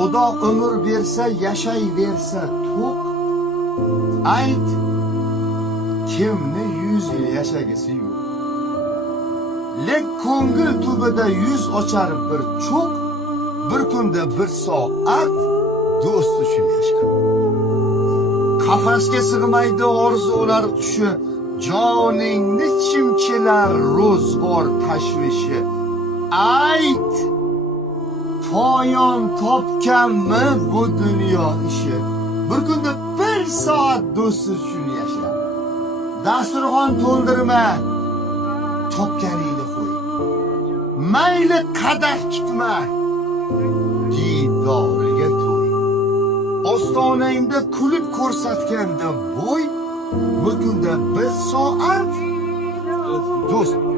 Xudo umr bersa, yashayversa to'q. Ayt, kimni 100 yil yashagisi yo'q. Lek ko'ngil tubida yuz ochar bir cho'q, bir kunda bir soat do'st uchun yasha. Qafasga sig'maydi orzular qushi, joningni chimchilar ro'zg'or tashvishi. Ayt, poyon topganmi bu dunyo ishi? Bir kunda bir soat do'st uchun yasha. Dasturxon to'ldirma, topganingni qo'y. Mayli qadah tutma, didoriga to'y. Ostonangda kulib ko'rsatganda bo'y, bir kunda bir soat do'st